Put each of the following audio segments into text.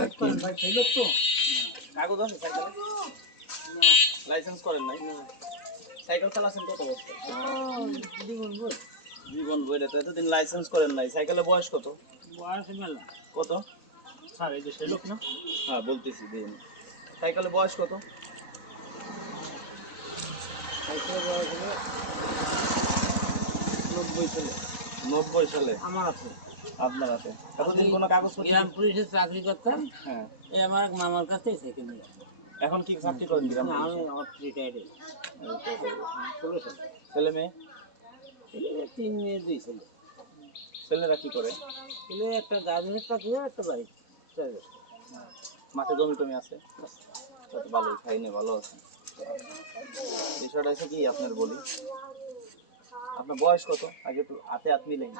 আর কি কাগজ আছে সাইকেলে লাইসেন্স করেন নাই। সাইকেল চালাচ্ছেন কত বছর? জীবন বই। জীবন তো এতদিন লাইসেন্স করেন নাই। সাইকেলে বয়স কত? বয়স মেলা কত? স্যার এই যে সেই লোক না? হ্যাঁ বলতেছি দিন। সাইকেলে বয়স কত? সাইকেল বয়স হলো নব্বই ছিল নব্বই সালে। আমার আছে। আপনার হাতে। এতদিন কোনো কাগজ গ্রাম পুলিশে চাকরি করতাম হ্যাঁ। এই আমার মামার কাছ থেকে নিয়ে এখন কি চাকরি করেন গ্রাম আমি আমার রিটায়ার্ড ষোলো ছেলে মেয়ে? তিন মেয়ে দুই ছেলে। ছেলেরা কি করে? ছেলে একটা গার্মেন্টস চাকরি একটা বাড়ি। মাঠে জমি টমি আছে? তা তো ভালোই খাইনি ভালো আছে। বিষয়টা হচ্ছে কি আপনার বলি? আপনার বয়স কত? আগে একটু হাতে হাত মিলেন।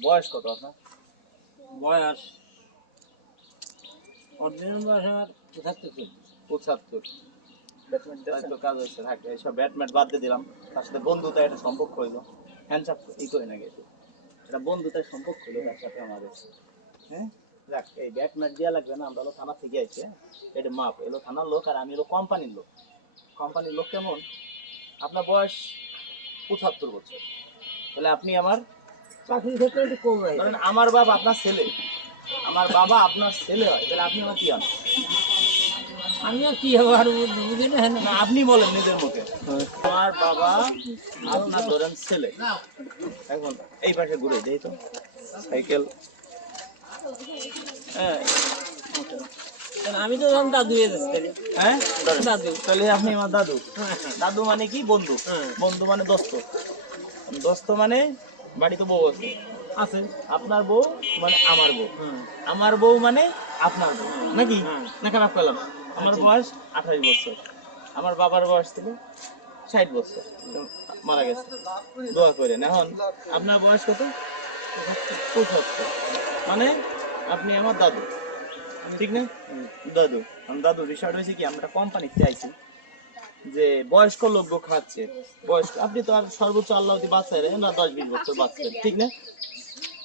বয়স কত আপনার? বয়স অরিজিনাল বয়স আমার পঁচাত্তর। পঁচাত্তর। তাই কাজ হচ্ছে থাকে এইসব ব্যাটম্যাট বাদ দিয়ে দিলাম। তার সাথে বন্ধুতা একটা সম্পর্ক হইল। হ্যান্ডসাপ ই করে না গেছে। এটা বন্ধুতার সম্পর্ক হইল তার সাথে আমাদের। হ্যাঁ? দেখ এই ব্যাটম্যাট দেওয়া লাগবে না আমরা হলো থানা থেকে আইছে হ্যাঁ? এটা মাপ এলো থানার লোক আর আমি হলো কোম্পানির লোক। কোম্পানির লোক কেমন? আপনার বয়স পঁচাত্তর বছর। তাহলে আপনি আমার চাকরির ক্ষেত্রে একটু কম হয় ধরেন আমার বাবা আপনার ছেলে আমার বাবা আপনার ছেলে হয় তাহলে আপনি আমার কি হন? আমিও কি হব আর বুঝি না হ্যাঁ না। আপনি বলেন নিজের মুখে। আমার বাবা আপনার ধরেন ছেলে। এখন এই পাশে ঘুরে তো। সাইকেল। হ্যাঁ। আমি তো ধরুন দাদু হয়ে দাদু। তাহলে আপনি আমার দাদু। হ্যাঁ হ্যাঁ। দাদু মানে কি? বন্ধু। বন্ধু মানে দোস্ত। দোস্ত মানে বাড়িতে বউ আছে। আছে। আপনার বউ মানে আমার বউ। আমার বউ মানে আপনার বউ। নাকি। না খারাপ পেলাম আমার বয়স আঠাশ বছর। আমার বাবার বয়স ছিল ষাট বছর। মারা গেছে। দোয়া করে এখন আপনার বয়স কত? পঁচাত্তর। মানে আপনি আমার দাদু। ঠিক না? দাদু। আমি দাদু বিষয়টা হয়েছে কি আমরা কোম্পানিতে চাইছি যে বয়স্ক লোক খাচ্ছে। বয়স্ক আপনি তো আর সর্বোচ্চ আল্লাহ বাচ্চা না দশ বিশ বছর বাচ্চা ঠিক না?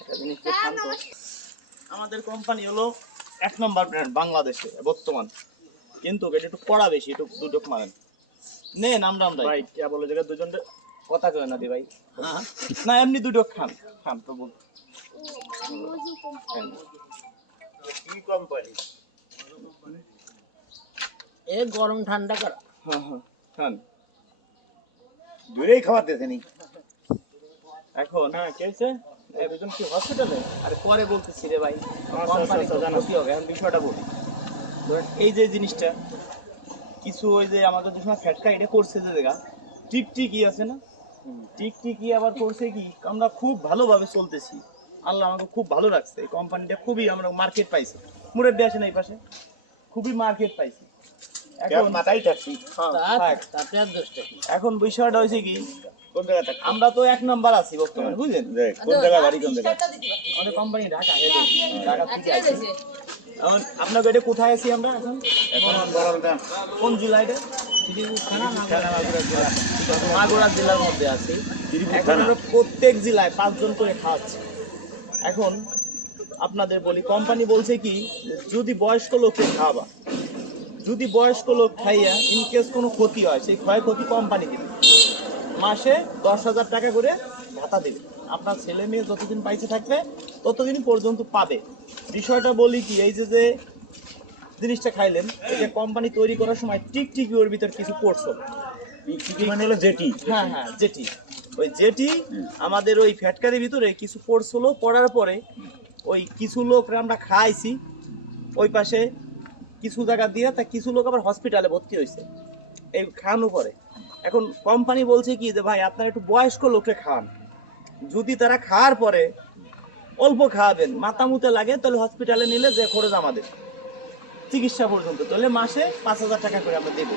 একটা জিনিস আমাদের কোম্পানি হলো এক নম্বর ব্র্যান্ড বাংলাদেশে বর্তমান। কিন্তু এটা একটু কড়া বেশি একটু দুটো মারেন। নেন নাম আমরা ভাই কে বলে জায়গা দুজন কথা কয় না দি ভাই। হ্যাঁ না এমনি দুটো খান। খান তো বল। কি কোম্পানি? এ গরম ঠান্ডা করা। হ্যাঁ হ্যাঁ খান। দূরেই খাওয়াতেছে নি এখন হ্যাঁ কে হয়েছে? এ, দুজন কি হসপিটালে আরে পরে বলতেছি রে ভাই। আচ্ছা, কোম্পানি আচ্ছা, হবে এখন বিষয়টা বলি। এই যে জিনিসটা কিছু ওই যে আমাদের যে সময় ফ্যাটকা এটা করছে যে টিকটিকি আছে না? টিকটিকি আবার করছে কি? আমরা খুব ভালোভাবে চলতেছি। আল্লাহ আমাকে খুব ভালো রাখছে। এই কোম্পানিটা খুবই আমরা মার্কেট পাইছি। মুরব্বী আসে না এই পাশে। খুবই মার্কেট পাইছি। এখন মাথায় থাকছি হ্যাঁ। তাতে আর দোষটা কি এখন বিষয়টা হয়েছে কি কোন জায়গা আমরা তো এক নাম্বার আছি বর্তমানে বুঝলেন? কোন জায়গা বাড়ি কোন জায়গা? আমাদের কোম্পানি ঢাকা হেডে ঢাকা থেকে আছি এখন আপনার বেডে কোথায় আছি আমরা এখন? এখন বড়টা কোন জুলাইতে থানা মাগুরা জেলার মধ্যে আছি। এখন আমরা প্রত্যেক জেলায় পাঁচজন করে খাওয়াচ্ছি। এখন আপনাদের বলি কোম্পানি বলছে কি যদি বয়স্ক লোককে খাওয়াবা যদি বয়স্ক লোক খাইয়া ইন কেস কোনো ক্ষতি হয় সেই ক্ষয়ক্ষতি কোম্পানি দেবে মাসে দশ হাজার টাকা করে ভাতা দেবে। আপনার ছেলে মেয়ে যতদিন পাইছে থাকবে ততদিন পর্যন্ত পাবে। বিষয়টা বলি কি এই যে যে জিনিসটা খাইলেন এটা কোম্পানি তৈরি করার সময় টিকটিকি ওর ভিতর কিছু পড়ছো মানে হলো জেটি। হ্যাঁ হ্যাঁ জেটি। ওই জেটি আমাদের ওই ফ্যাটকারির ভিতরে কিছু পড়ছিল পড়ার পরে ওই কিছু লোক আমরা খাইছি ওই পাশে কিছু জায়গা দিয়ে তা কিছু লোক আবার হসপিটালে ভর্তি হয়েছে। এই খাওয়ানোর পরে। এখন কোম্পানি বলছে কি যে ভাই আপনারা একটু বয়স্ক লোককে খাওয়ান। যদি তারা খাওয়ার পরে অল্প খাওয়াবেন মাথা মুতে লাগে তাহলে হসপিটালে নিলে যে খরচ আমাদের। চিকিৎসা পর্যন্ত। তাহলে মাসে পাঁচ হাজার টাকা করে আমরা দেবো।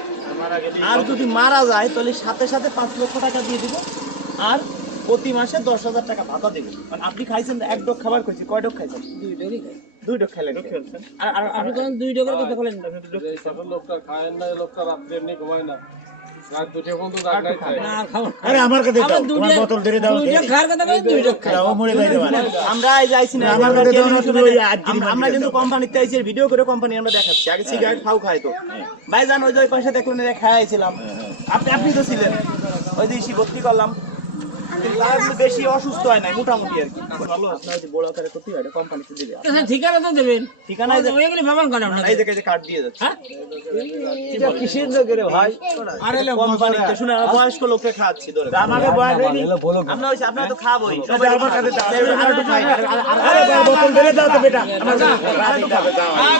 আর যদি মারা যায় তাহলে সাথে সাথে পাঁচ লক্ষ টাকা দিয়ে দিব। আর প্রতি মাসে দশ হাজার টাকা ভাতা দেব। মানে আপনি খাইছেন এক ডোক খাবার খাইছি। কয় ডোক খাইছেন? দুই ডোরই খাই। দুই ডোক খাইলেন। আর আর আপনি তখন দুই ডোকের কথা বলেন লোকটা খায় না লোকটা রাত্রে এমনি ঘুমায় না। না আর খাব না। আরে আমার কাছে কিন্তু কোম্পানিতে আইছি ভিডিও করে কোম্পানি আমরা দেখাচ্ছি। আগে সিগারেট খাও খাই তো ভাইজান ওই যে ওই পাশে দেখলেন যে খাইছিলাম আপনি আপনি তো ছিলেন। ওই যে ইসি ভর্তি করলাম। বেশি অসুস্থ হয় নাই মোটামুটি আর কি ভালো আপনার ওই বড় আকারে করতে হয় কোম্পানিতে দিবে আচ্ছা, ঠিকানা তো দেবেন ঠিকানায় ওইগুলি ভাবান কেন আপনারা এই যে কার্ড দিয়ে যাচ্ছে হ্যাঁ আরে কোম্পানিতে শুনে বয়স্ক লোককে খাওয়াচ্ছি ধরে আমাকে বয়স হয়নি আমরা হইছে আপনারা তো খাবোই সবাই আমার কাছে দাও আর একটু খাই আরে বোতল ধরে দাও তো বেটা আমার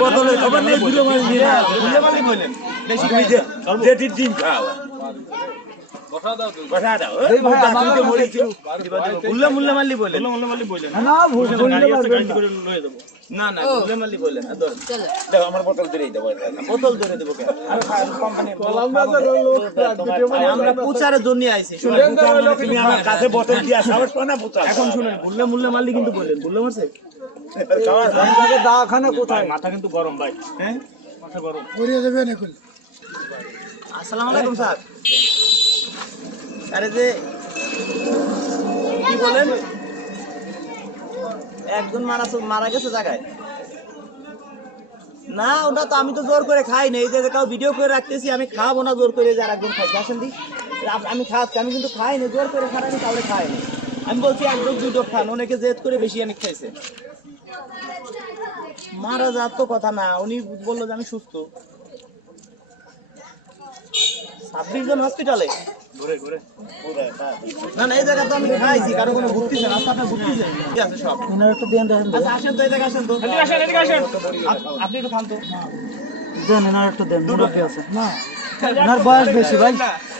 বোতলের খবর নেই দুটো মাস দিয়ে বুঝলেমালি বললেন বেশি তুমি যে যেটির ডিম খাও না। না। না মাল্লি বললেন না ধরেন আমার বোতল ধরেই দাও বোতল ধরে দেবো কেন? আর কোম্পানির আরে আমরা প্রচারের জন্য আইছি তুমি আমার কাছে বোতল দিয়ে সাহস না বোতল। এখন শুনেন বুল্লে মুল্লে মাল্লি কিন্তু বললেন বুল্লে মারছে? মাথা কিন্তু গরম ভাই। হ্যাঁ? আসসালামু আলাইকুম স্যার। আরে যে, কি বলেন? একজন মারা মারা গেছে জায়গায়। না, ওটা তো আমি তো জোর করে খাই না এই যে কাউ ভিডিও করে রাখতেছি, আমি খাব না জোর করে, যে আর একজন খাইছে। আসেন দি। আমি খাচ্ছি, আমি কিন্তু খাই না জোর করে খাই আমি তাহলে খাই না আমি বলছি এক ডোক দুই ডোক খান, অনেকে জেদ করে বেশি অনেক খাইছে। মারা যাত তো কথা না, উনি বলল যে আমি সুস্থ। ছাব্বিশ জন হসপিটালে না না এই জায়গা তো আমি খাইছি কারও কোনো ভুগতেছে না আচ্ছা কি আছে সব? আচ্ছা আসেন তো এই জায়গাা আসেন তো আপ- আপনি একটু খান তো বয়স বেশি ভাই। আপনি একটু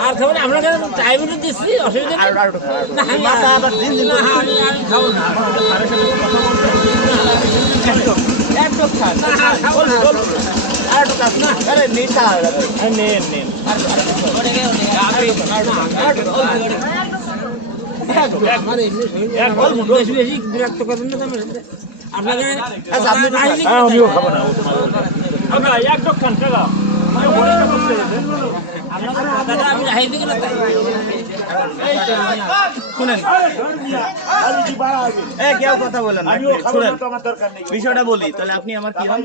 আর খাব আমরা টাইমে দিচ্ছি অসুবিধা আর আর আর না। আমি আর- না, খাব না এক ডোক, এক খান। আর খান। আরে নেশা হয়ে গেছে। নেন, নেন। আর আর আর আর বিরক্ত করবেন না আমার। আপনাকে আমিও খাব না আপনাকে কথাটা আমি রাখাই দিই না তাই। শুনেন। এ কেউ কথা বলেন না আমিও খাব শুনেন। না তো আমার দরকার নেই। বিষয়টা বলি তাহলে আপনি আমার কি হন?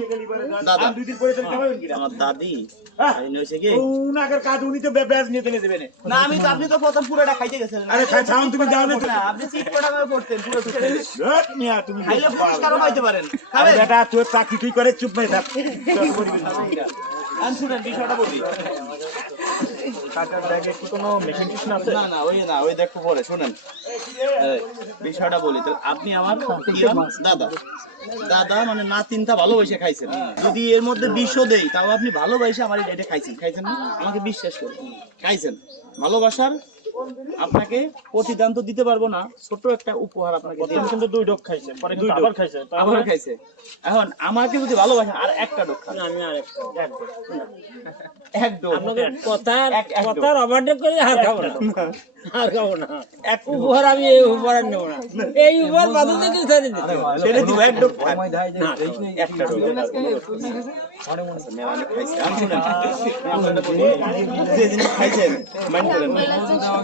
দাদা। দুই দিন পরে তুমি খাবেন কিনা? আমার দাদি। হ্যাঁ। এই হয়েছে কি? উনাকের কাজ উনি তো বে- ব্যাজ নিয়ে চলে দেবেন না আমি তো আপনি তো প্রথম পুরোটা খাইতে গেছিলেন। আরে খাই খাওন তুমি যাও না আপনি চিট কোটা পড়তেন পুরো ছেড়ে দিলেন। ধুর, মিয়া, তুমি খাইলে পুরস্কারও পাইতে পারেন। বেটা তোর চাকরি তুই করে চুপ হয়ে থাক। তোর করবি না। আমি শুনেন বিষয়টা বলি না না ওই না ওই দেখো পরে শুনেন। বিষয়টা বলি তাহলে আপনি আমার দাদা। দাদা মানে না তিনটা ভালোবাসে খাইছেন। যদি এর মধ্যে বিষও দেয় তাও আপনি ভালোবাসে আমার এটা খাইছেন। খাইছেন না? আমাকে বিশ্বাস করুন। খাইছেন। ভালোবাসার আপনাকে প্রতিদান তো দিতে পারব না ছোট একটা উপহার আপনাকে। কিন্তু দুই ডক খাইছে পরে দুই আবার খাইছে আবার খাইছে। এখন আমাকে যদি ভালোবাসেন আর একটা ডক খান আমি আর একটা। এক ডক আপনাদের কথার কথা কথার ওভারটেক করে আর খাব না। আর খাব না এক উপহার আমি এই উপহার আর নেব না এই উপহার বাদল থেকে ছেড়ে দিতে ছেড়ে দিব এক ডোক একটা ডোক। মেওয়ানি খাইছে। আমি শুনেন, আপনাদের বলি, যে জিনিস খাইছেন, mind করেন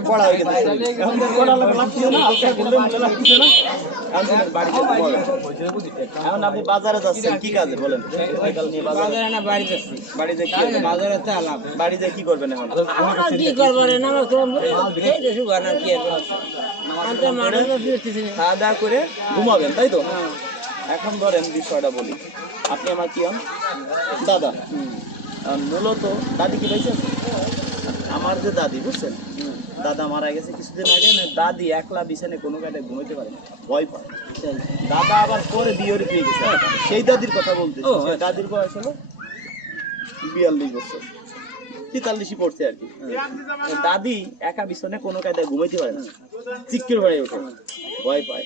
পড়া হয়ে গেছে। এখন পড়া লাগছে না, হালকা ঘুরলে মজা লাগছে না। এখন বাড়িতে আপনি বাজারে যাচ্ছেন কি কাজে বলেন বাজারে বাজারে না বাড়ি যাচ্ছি বাড়িতে কি করবেন? বাজারে তো আলাপ বাড়িতে কি করবেন এখন কি করব না আমার তোমার যে সুগার আর কি খাওয়া দাওয়া করে ঘুমাবেন তাই তো? এখন ধরেন বিষয়টা বলি। আপনি আমার কি হন? দাদা। মূলত দাদি কি পাইছেন আমার যে দাদি বুঝছেন? দাদা মারা গেছে কিছুদিন আগে না দাদি একলা বিছানে কোনো কাটে ঘুমাইতে পারে ভয় পায়। দাদা আবার পরে বিয়ের পেয়ে গেছে। সেই দাদির কথা বলতে সেই দাদির বয়স হলো বিয়াল্লিশ বছর। তেতাল্লিশই পড়ছে আর কি। দাদি একা বিছনে কোনো কায়দায় ঘুমাইতে পারে না। চিক্কির হয়ে ওঠে। ভয় পায়।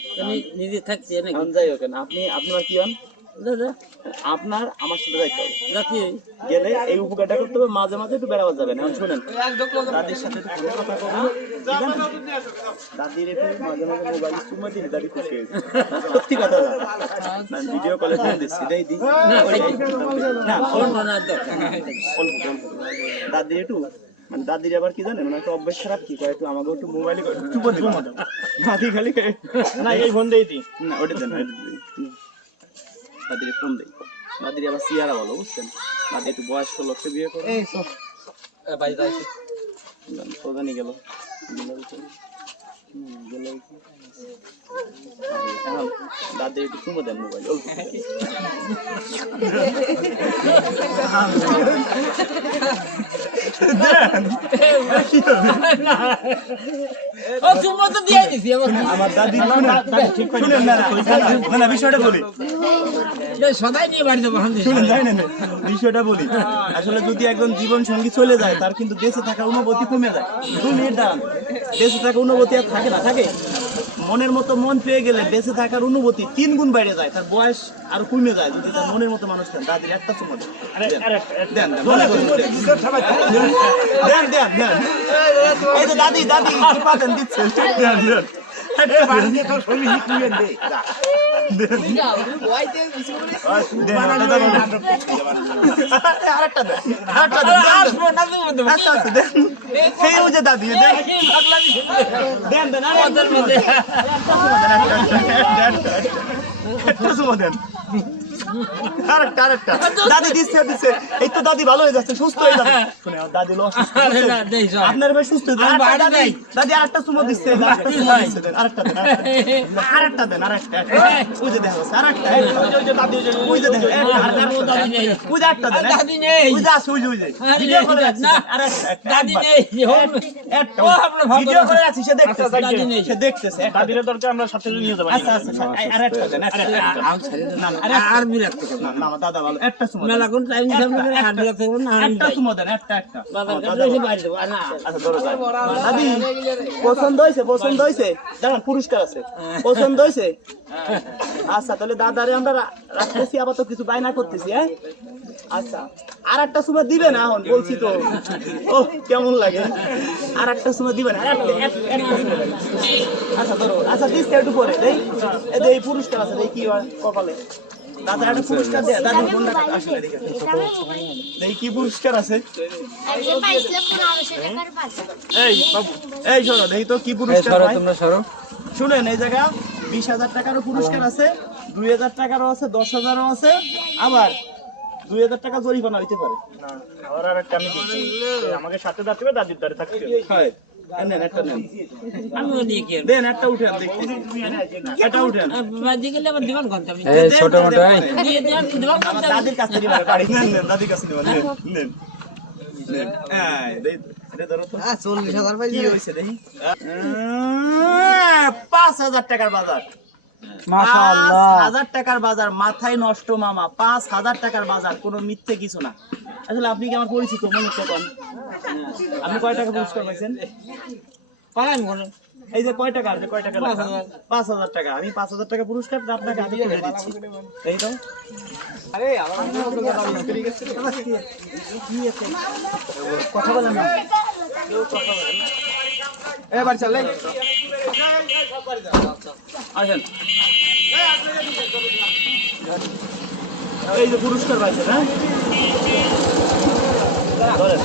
নিজে থাকছে যাই হোক আপনি আপনার কি হন? আপনার আমার সাথে যাইতে হবে গেলে এই উপকারটা করতে হবে মাঝে মাঝে একটু বেড়াবার যাবেন এখন শুনেন দাদির সাথে একটু কথা দাদির একটু মাঝে মাঝে মোবাইল চুমা দিলে দাদি খুশি হয়েছে সত্যি কথা না ভিডিও কলে ফোন দিচ্ছি এটাই দিই না। দাদির একটু মানে দাদির আবার কি জানেন মানে একটা অভ্যাস খারাপ কি করে একটু আমাকে একটু মোবাইলে চুপো দিব দাদি খালি না এই ফোন দেই না ওটা দেন দাদির ফোন দেই। দাদির আবার সিয়ারা বলো বুঝছেন? দাদি একটু বয়স্ক লোককে বিয়ে করে। প্রধানই গেল। এখন দাদি একটু চুমো দেন মোবাইল। আমার দাদি না না বিষয়টা বলি সদাই নিয়ে না না, বিষয়টা বলি আসলে যদি একজন জীবন সঙ্গী চলে যায় তার কিন্তু বেঁচে থাকার অনুভূতি কমে যায় দু মিনিট বেঁচে থাকার অনুভূতি আর থাকে না থাকে মনের মতো মন পেয়ে গেলে বেঁচে থাকার অনুভূতি তিন গুণ বাইরে যায় তার বয়স আর কমে যায় যদি তার মনের মতো মানুষ দেন। দাদির একটা সময় দেন। দেন দেন, দাদি দাদি কি পাতেন দিচ্ছে। দেন দেন আরেকটা আরেকটা দেন আসব না তুমি তো আচ্ছা আচ্ছা দেন সেই যে দাদি দেন দেন দেন আমাদের মধ্যে একটা সময় দেন আরেকটা আরেকটা দাদি দিচ্ছে দিচ্ছে এই তো দাদি ভালো হয়ে যাচ্ছে সুস্থ হয়ে যাচ্ছে শুনে দাদি লো আরে না, দেই সব। আপনার ভাই সুস্থ হয়ে আমি যাচ্ছে। বাড়ি দাদি দাদি আরেকটা সুমো দিচ্ছে আরেকটা সুমো দিচ্ছে দেন আরেকটা দেন আরেকটা দেন আরেকটা ওই যে দেখা আরেকটা ওই যে- দাদি ওই যে ওই যে দেখেন, এই, আরেকটা, আরেকটা দাদি নেই। ওই যে আরেকটা দেন দাদি নেই। ওই যে আছে ওই যে ওই যে ভিডিও করে না, আরেকটা দাদি নেই একটা, ও, আপনার ভিডিও করে করে সে দেখতেছে দাদি নেই। সে দেখতেছে দাদির দরকার আমরা সাথে নিয়ে যাব আচ্ছা আচ্ছা আচ্ছা, আরেকটা দেন আরেকটা। আর মেলা আচ্ছা ধরো যাই। দাদি পছন্দ হয়েছে পছন্দ হয়েছে? জানান পুরস্কার আছে। পছন্দ হয়েছে? আচ্ছা তাহলে দাদারে আমরা রাখতেছি আবার তো কিছু বায়না করতেছি হ্যাঁ? আচ্ছা আর একটা সময় দিবে না এখন বলছি তো। ও কেমন লাগে? আর একটা সময় দিবে না। আচ্ছা ধরো আচ্ছা দিচ্ছে একটু পরে দেই। এই যে এই পুরস্কার আছে কি হয় কপালে। দাদা একটা পুরস্কার দেয় দাদা কোনটা আসলে দেখে। কি পুরস্কার আছে? এই বাবু এই সরো দেখি তো কি পুরস্কার পাই। সরো। শুনেন এই জায়গা বিশ হাজার টাকারও পুরস্কার আছে দুই হাজার টাকারও আছে দশ হাজারও আছে আবার দুই হাজার টাকা জরিমানা হইতে পারে। আমাকে সাথে যাতে হবে দাদির দ্বারে থাকতে হবে। নেন একটা নেন আমি দিয়ে কি দেন একটা উঠেন দেখি এটা উঠেন বাজি গেলে আমার দিবান ঘণ্টা ছোট মোটো দিয়ে দিয়ে দিবান ঘণ্টা দাদির কাছ থেকে বাড়ি নেন নেন দাদির কাছ থেকে নেন নেন নেন। এই, দেই এটা ধরো তো। কি হয়েছে দেখি আহ, পাঁচ হাজার টাকার বাজার। হাজার টাকার বাজার মাথায় নষ্ট মামা পাঁচ হাজার টাকার বাজার কোনো মিথ্যে কিছু না। আসলে আপনি কি আমার পরিচিত? মনে আপনি কয় টাকা পুরস্কার পাইছেন? ঘরে এই যে কয় টাকা আছে কয় টাকা পাঁচ হাজার। টাকা। আমি পাঁচ হাজার টাকা পুরস্কার আপনাকে আমি তুলে দিচ্ছি। এই তো। কথা বলেন না। এবার চলে আসেন। এই যে পুরস্কার পাইছেন হ্যাঁ? ধরেন।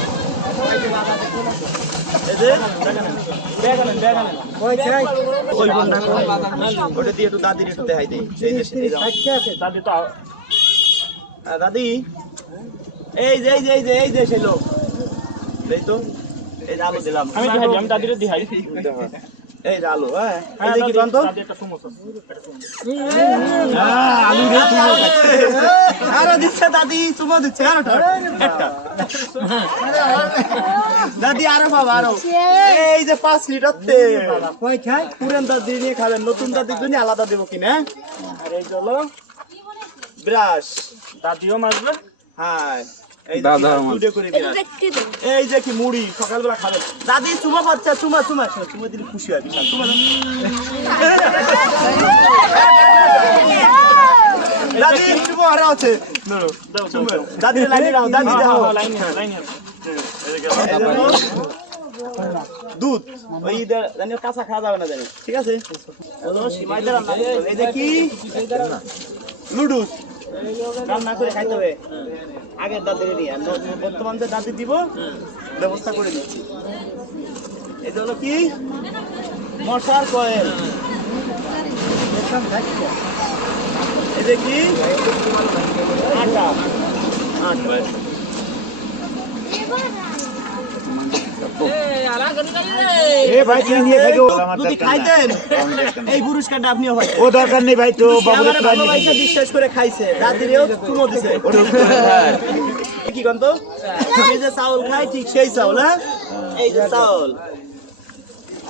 ওটা দিয়ে একটু দাদির একটু দেখাই দিই। দাদি তো দাদি। এই যে এই যে এই যে এই যে সেই লোক। এই তো। এই দিলাম। আমি দিহাই, আমি দাদিরে দিহাই। এই আলু হ্যাঁ? এই যে কি প্রান্ত আলু রে তুই আরও দিচ্ছে দাদি চুমো দিচ্ছে একটা। দাদি আরও বাবা আরও। এই যে পাঁচ লিটার কয় পুরান দাদি নিয়ে খাবেন নতুন দাদির জন্য আলাদা দেবো কিনা আর এই চলো ব্রাশ। দাদিও মারবে। হ্যাঁ এই যে কি মুড়ি সকালবেলা খাবেন দাদি চুমা পাচ্ছে চুমা চুমা। চুমা দিলে খুশি হয় বিশাল। চুমা দাও। দাদি চুমা হারা আছে। দাদি লাইনে দাও দাদি দাও। Line line. দুধ। ওই দে- জানি কাঁচা খাওয়া যাবে না জানি। ঠিক আছে। এই যে কি? লুডুস রান্না করে খাইতে হবে। আগের দাঁতের নিয়ে বর্তমান যে দাঁতে দিব, ব্যবস্থা করে দিচ্ছি। এটা হলো কি? মশার কয়েল। এটা কি? আটা। আটা। এ ভাই তুই নিয়ে খাইও যদি খাইতেন এই পুরস্কারটা আপনিও হয়তো ও দরকার নেই ভাই তো বিশ্বাস করে খাইছে দাদিরেও চুমো দিছে। কি কন্ত এই যে চাউল খাই ঠিক সেই চাউল হ্যাঁ? এই যে চাউল।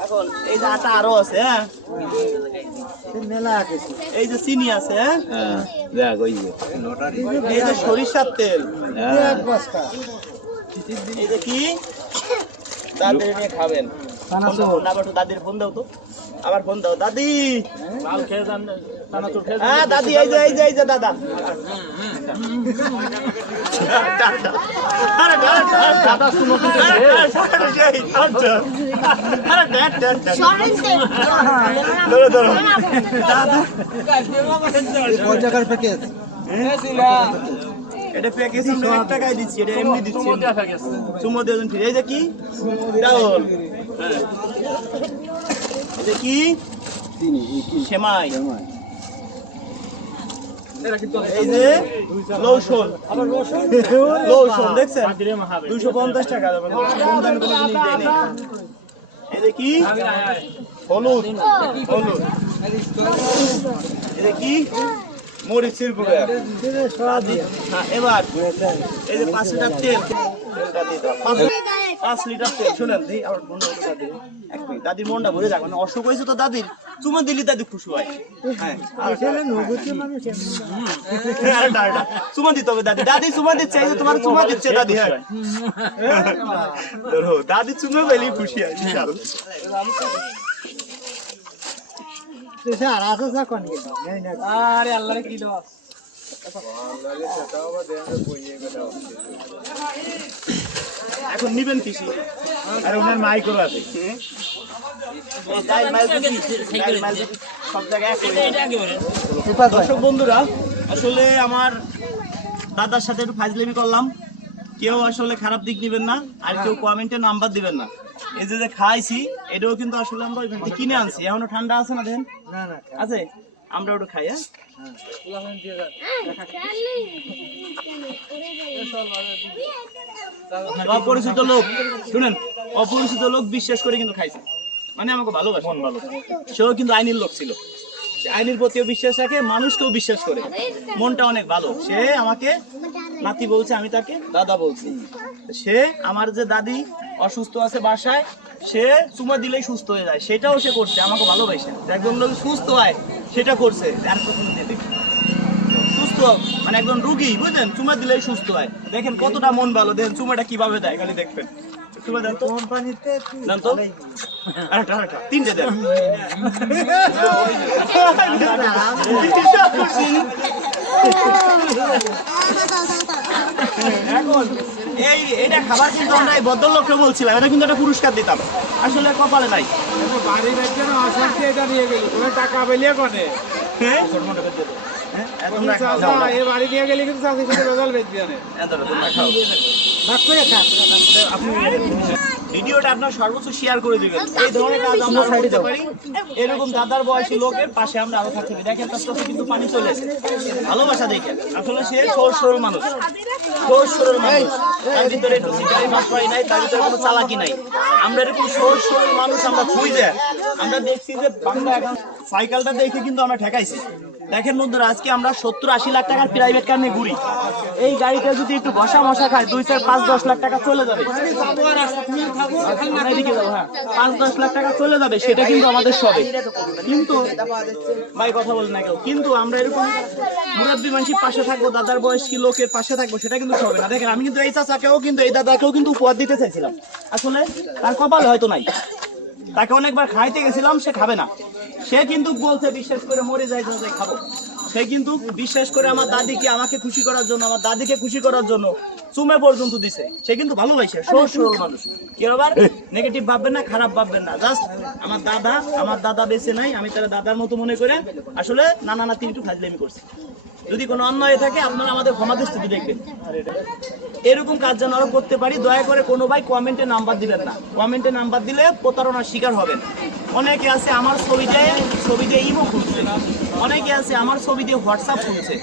এখন এই যে আটা আরও আছে হ্যাঁ? মেলা এই যে চিনি আছে হ্যাঁ? দেখ ওই এই যে সরিষার তেল। বস্তা এই যে কি? দাদির নিয়ে খাবেন। ফোন দাও, আবার একটু দাদির ফোন দাও তো। আবার ফোন দাও দাদি। হ্যাঁ দাদি এই যে এই যে এই যে দাদা। দাদা টাকার প্যাকেজ। এটা প্যাকেজিং এক টাকায় দিচ্ছি এটা এমনি দিচ্ছি। চুমো দিয়ে ফিরে। এই যে কি। এই যে কি? সেমাই। এই যে লৌসন। লৌসন দেখছেন? দুইশো পঞ্চাশ টাকা। দাম দেয়। এই যে কি? হলুদ। হলুদ। এই যে কি? মরিচের গুঁড়া হ্যাঁ এবার এই যে পাঁচ লিটার তেল, পাঁচ লিটার তেল, শুনেন দিই দাদির মনটা ভরে যাক মানে অসুখ হয়েছে তো দাদির, চুমা দিলি দাদি খুশি হয়। হ্যাঁ আরেকটা। চুমা দিতে হবে দাদি দাদি চুমা দিচ্ছে, এই যে তোমার চুমা দিচ্ছে দাদি হ্যাঁ। দাদি চুমা পেলে খুশি হয় এখন নিবেন কিসি আর ওনার মাইক্রো আছে দর্শক বন্ধুরা, আসলে আমার দাদার সাথে একটু ফাজলামি করলাম। কেউ আসলে খারাপ দিক দিবেন না, আর কেউ কমেন্টে নাম্বার দিবেন না। এই যে যে খাইছি এটাও কিন্তু আসলে আমরা ওইখান থেকে কিনে আনছি। এখনও ঠান্ডা আছে না দেখেন না না আছে? আমরা ওটা খাই হ্যাঁ? অপরিচিত লোক শুনেন অপরিচিত লোক বিশ্বাস করে কিন্তু খাইছে। মানে আমাকে ভালোবাসে। মন ভালো সেও কিন্তু আইনের লোক ছিল। আইনের প্রতিও বিশ্বাস রাখে, মানুষকেও বিশ্বাস করে। মনটা অনেক ভালো। সে আমাকে, নাতি বলছে, আমি তাকে দাদা বলছি। সে আমার যে দাদি অসুস্থ আছে বাসায়, সে চুমা দিলেই সুস্থ হয়ে যায়। সেটাও সে করছে, আমাকে ভালোবাসে। একজন লোক সুস্থ হয়, সেটা করছে। সুস্থ মানে একজন রুগী, বুঝলেন? চুমা দিলেই সুস্থ হয়। দেখেন কতটা মন ভালো। দেখেন চুমাটা কীভাবে দেয়, খালি দেখবেন। চুমা দেন তো কোম্পানিতে দেন তো? আরেকটা আরেকটা তিনটে দেন। এখন এই এটা খাবার কিন্তু আমরা এই ভদ্রলোককে বলছিলাম এটা কিন্তু একটা পুরস্কার দিতাম। আসলে কপালে নাই। বাড়ির একজন অশান্তি এটা নিয়ে গেলি টাকা পেলিয়ে কনে? হ্যাঁ? সাথে ভিডিওটা আপনার সর্বোচ্চ শেয়ার করে দিবেন। এই ধরনের কাজ আমরা করতে পারি এরকম দাদার বয়সী লোকের পাশে আমরা আরও থাকতে পারি। দেখেন তার চোখে কিন্তু পানি চলে ভালোবাসা দেখেন। আসলে সে সরল সরল মানুষ। সহজ সরল মানুষ। তার ভিতরে একটু সিটারি মাস্টারি নাই তার ভিতরে কোনো চালাকি নাই। আমরা এরকম সহজ সরল মানুষ আমরা খুঁজে আমরা দেখছি যে বাংলা এখন সাইকেলটা দেখে কিন্তু আমরা ঠেকাইছি। দেখেন বন্ধুরা, আজকে আমরা সত্তর আশি লাখ টাকার প্রাইভেট কার নিয়ে ঘুরি। এই গাড়িটা যদি একটু বসা মশা খায়, দুই চার পাঁচ দশ লাখ টাকা চলে যাবে। হ্যাঁ। পাঁচ দশ লাখ টাকা চলে যাবে, সেটা কিন্তু আমাদের সবে। কিন্তু, ভাই, কথা বলেন না কিন্তু আমরা এরকম মুরাব্বী মানুষের পাশে থাকব, দাদার বয়সী লোকের পাশে থাকব, সেটা কিন্তু হবে না। দেখেন, আমি কিন্তু এই চাচাকেও কিন্তু, এই দাদাকেও কিন্তু উপহার দিতে চাইছিলাম। আসলে তার কপাল হয়তো নাই। তাকে অনেকবার খাইতে গেছিলাম, সে খাবে না। সে কিন্তু বলছে, বিশ্বাস করে মরে যায় যে খাব। সে কিন্তু বিশ্বাস করে আমার দাদিকে, আমাকে খুশি করার জন্য, আমার দাদিকে খুশি করার জন্য চুমে পর্যন্ত দিছে। সে কিন্তু ভালোবাসে সহজ সরল মানুষ। কেউ আবার নেগেটিভ ভাববেন না, খারাপ ভাববেন না। জাস্ট আমার দাদা আমার দাদা বেঁচে নাই, আমি তার দাদার মতো মনে করে আসলে নানা নাতি একটু ফাজলামি করছি। যদি কোনো অন্যায় থাকে, আপনারা আমাদের ক্ষমা দৃষ্টিতে দেখবেন। এরকম কাজ যেন আরও করতে পারি, দয়া করে কোনো ভাই কমেন্টে নাম্বার দিবেন না। কমেন্টে নাম্বার দিলে প্রতারণার শিকার হবেন। অনেকে আছে, আমার ছবি দিয়ে ছবি দিয়ে ইমো খুলছে। অনেকে আছে, আমার ছবি দিয়ে হোয়াটসঅ্যাপ খুলছে।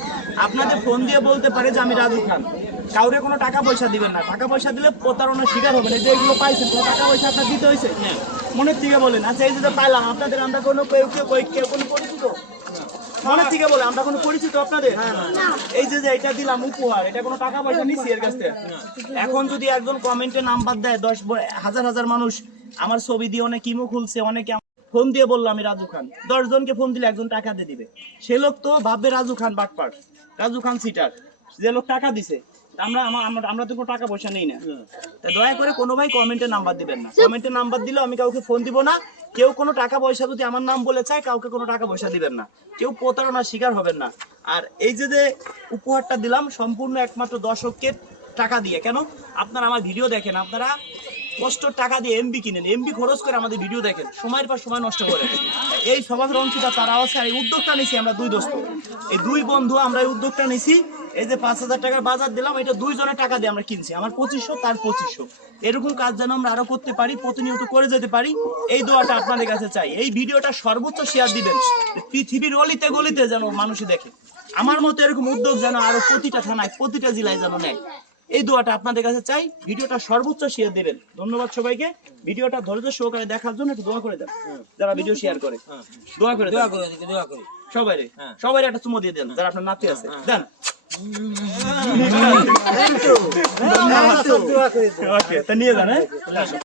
আপনাদের ফোন দিয়ে বলতে পারে যে আমি রাজু খান। কাউরে কোনো টাকা পয়সা দিবেন না। টাকা পয়সা দিলে প্রতারণার শিকার হবেন। এই যে এগুলো পাইছেন, কোনো টাকা পয়সা আপনার দিতে হয়েছে? মনের থেকে বলেন আচ্ছা এই যে পাইলাম, আপনাদের আমরা কোনো কেউ কেউ কেউ কোনো পরিচিত? থেকে বলে, আমরা কোনো পরিচিত আপনাদের? এই যে যে, এটা দিলাম উপহার, এটা কোনো টাকা পয়সা নিছি এর এখন যদি একজন কমেন্টে নাম্বার দেয়, দশ হাজার হাজার মানুষ, আমার ছবি দিয়ে অনেক ইমো খুলছে, অনেকে ফোন দিয়ে বললাম আমি রাজু খান। দশ জনকে ফোন দিলে একজন টাকা দিয়ে দিবে। সে লোক তো ভাববে রাজু খান বাটপাট রাজু খান সিটার যে লোক টাকা দিছে আমরা আমা- আমরা আমরা তো কোনো টাকা পয়সা নেই না। তা দয়া করে কোনো ভাই কমেন্টে নাম্বার দিবেন না। কমেন্টে নাম্বার দিলেও আমি কাউকে ফোন দিব না। কেউ কোনো টাকা পয়সা যদি আমার নাম বলে চায় কাউকে কোনো টাকা পয়সা দিবেন না। কেউ প্রতারণার শিকার হবেন না। আর এই যে যে উপহারটা দিলাম সম্পূর্ণ একমাত্র দর্শককে টাকা দিয়ে। কেন? আপনারা আমার ভিডিও দেখেন আপনারা কষ্ট টাকা দিয়ে এমবি কিনেন। এমবি খরচ করে আমাদের ভিডিও দেখেন। সময়ের পর সময় নষ্ট করে। এই সভার অংশীদার তারা আছে আর এই উদ্যোগটা নিছি আমরা দুই দোস্ত। এই দুই বন্ধু আমরা এই উদ্যোগটা নিছি এই যে পাঁচ হাজার টাকার বাজার দিলাম এটা দুইজনের টাকা দিয়ে আমরা কিনছি। আমার পঁচিশশো তার পঁচিশশো। এরকম কাজ যেন আমরা আরও করতে পারি প্রতিনিয়ত করে যেতে পারি এই দোয়াটা আপনাদের কাছে চাই। এই ভিডিওটা সর্বোচ্চ শেয়ার দিবেন। পৃথিবীর অলিতে গলিতে যেন মানুষে দেখে। আমার মতো এরকম উদ্যোগ যেন আরও প্রতিটা থানায় প্রতিটা জেলায় যেন নেয়। এই দোয়াটা আপনাদের কাছে চাই। ভিডিওটা সর্বোচ্চ শেয়ার দেবেন। ধন্যবাদ সবাইকে। ভিডিওটা ধৈর্য সহকারে দেখার জন্য একটু দোয়া করে দেন। যারা ভিডিও শেয়ার করে। দোয়া করে দোয়া করে দোয়া করে সবাই সবাই একটা চুমো দিয়ে দেন যারা আপনার নাতি আছে। দেন। ওকে তা নিয়ে যান হ্যাঁ